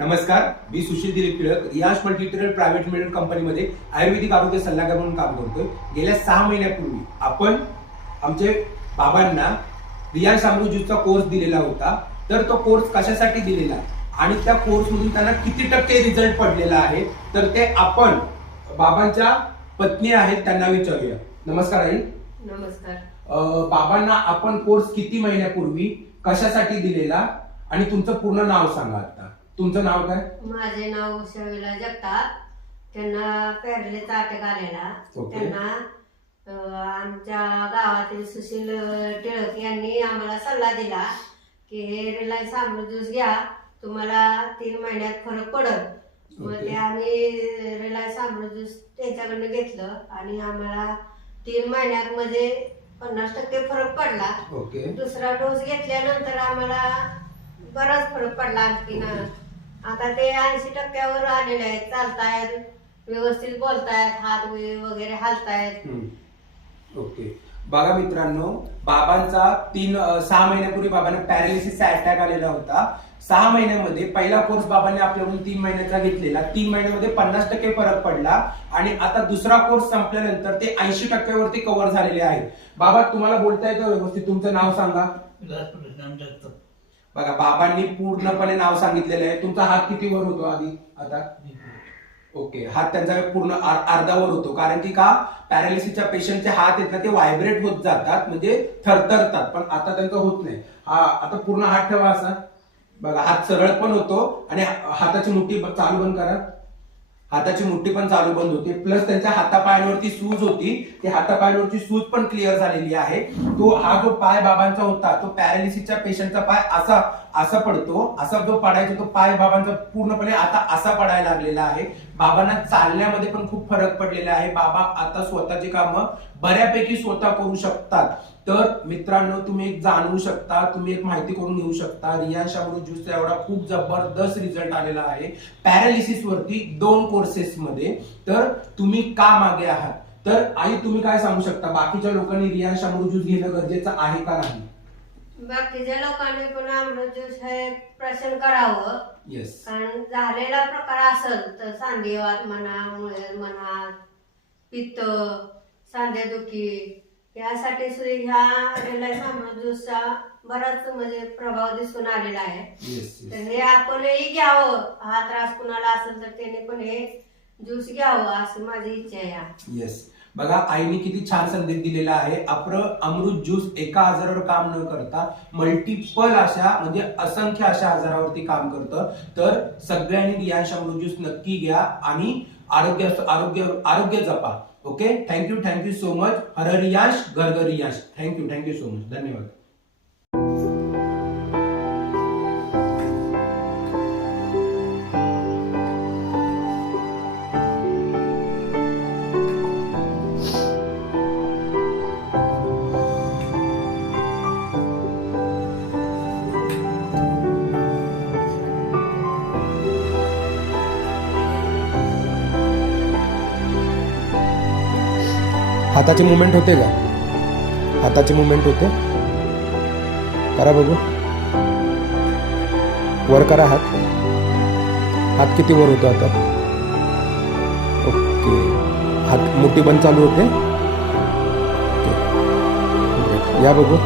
नमस्कार मी सुशील दिलीप टिळक रियाज मल्टीटेरियल private limited कंपनीमध्ये आयुर्वेदिक आरोग्य सल्लागार म्हणून काम करतोय. गेल्या सहा महिन्यापूर्वी आपण आमचे बाबांना रियाज अमृतज्यूसचा कोर्स दिलेला होता. तर तो कोर्स कशासाठी दिलेला? आणि त्या कोर्समधून त्यांना किती टक्के रिझल्ट पडलेला आहे? तर ते आपण बाबांच्या पत्नी आहेत त्यांना विचारूया. नमस्कार आई. नमस्कार. बाबांना आपण कोर्स किती महिन्यापूर्वी कशासाठी दिलेला? आणि तुमचं पूर्ण नाव सांगा आता. तुमचं नाव काय? माझे नाव उषाविला जगताप. त्यांना पॅरलेचा अटक आलेला. ओके. त्यांना अं, आमच्या गावातील सुशील टिळक यांनी आम्हाला सल्ला दिला की हे रिलायन्स अमृत ज्यूस घ्या. तुम्हाला तीन महिन्यात फरक पडत मग ओके. ते आम्ही रिलायन्स अमृत ज्यूस त्यांच्याकडनं घेतलं आणि आम्हाला तीन महिन्यात मध्ये पन्नास टक्के फरक पडला. ओके. दुसरा डोस घेतल्यानंतर आम्हाला बराच फरक पडला आणखीन. आता ते ऐंशी टक्क्यावर आलेले आहेत चालतायत व्यवस्थित बोलतायत हात वे- वगैरे हालतायत. ओके. बघा मित्रांनो बाबांचा तीन सहा महिन्यापूर्वी बाबांना पॅरालिसिसचा अटॅक आलेला होता. सहा महिन्यामध्ये पहिला कोर्स बाबांनी आपल्याकडून तीन महिन्याचा घेतलेला. तीन महिन्यामध्ये पन्नास टक्के फरक पडला आणि आता दुसरा कोर्स संपल्यानंतर ते ऐंशी टक्क्यावरती कव्हर झालेले आहेत. बाबा तुम्हाला बोलता येतं व्यवस्थित? तुमचं नाव सांगा. बघा बाबांनी पूर्णपणे नाव सांगितलेलं आहे. तुमचा हात किती वर होतो आधी? आता? ओके हात त्यांचा पूर्ण अर्धावर होतो. कारण की का? पॅरालिसिसच्या पेशंटचे हात आहेत ना ते व्हायब्रेट होत जातात म्हणजे थरथरतात. पण आता त्यांचं होत नाही. हा आता पूर्ण हात ठेवा असा. बघा हात सरळ पण होतो आणि हाताची मुठी चालू बंद करा. हाताची मुठी पण चालू बंद होती. प्लस त्यांच्या हातापायांवरती सूज होती. ते हातापायांवरची सूज पण क्लिअर झालेली आहे. तो हा जो पाय बाबांचा होता तो पॅरालिसिसच्या पेशंटचा पाय असा असा पडतो. असा जो पडायचा तो पाय बाबांचा पूर्णपणे आता असा पडायला लागलेला आहे. बाबांना चालण्यामध्ये पण खूप फरक पडलेला आहे. बाबा आता स्वतःची कामं बऱ्यापैकी स्वतः करू शकतात. तर मित्रांनो तुम्ही एक जाणवू शकता तुम्ही एक माहिती करून घेऊ शकता रिया शामरू ज्यूसचा एवढा खूप जबरदस्त रिझल्ट आलेला आहे. पॅरालिसिस वरती दोन कोर्सेस मध्ये. तर तुम्ही का मागे आहात? तर आई तुम्ही काय सांगू शकता? बाकीच्या लोकांनी रिया शामरू ज्यूस घेणं गरजेचं आहे का नाही? बाकीच्या लोकांनी पण अमृत ज्यूस हे प्रशन करावं. येस कारण झालेला प्रकार असेल तर सांधेवात म्हणा मुळे म्हणा पित्त सांधेदुखी यासाठी सुद्धा ह्या रिलायन्स अमृत ज्यूसचा बराच म्हणजे प्रभाव दिसून आलेला आहे. येस तर हे आपणही घ्यावं. हा त्रास कुणाला असेल तर त्याने पण हे ज्यूस घ्यावं असं माझी इच्छा आहे. येस बघा आईने किती छान संदेश दिलेला आहे. आपलं अमृत ज्यूस एका आजारावर काम न करता मल्टिपल अशा म्हणजे असंख्य अशा आजारावरती काम करतं. तर सगळ्यांनी रियांश अमृत ज्यूस नक्की घ्या आणि आरोग्य आरोग्य आरोग्य जपा. Okay thank you thank you so much हर रियांश घर घर Riyansh thank you thank you so much धन्यवाद. हाताचे मुवमेंट होते का? हाताचे मुवमेंट होते? करा बघू. वर करा हात. हात किती वर होतो आता? ओके. हात मुठी पण चालू होते. या बघू.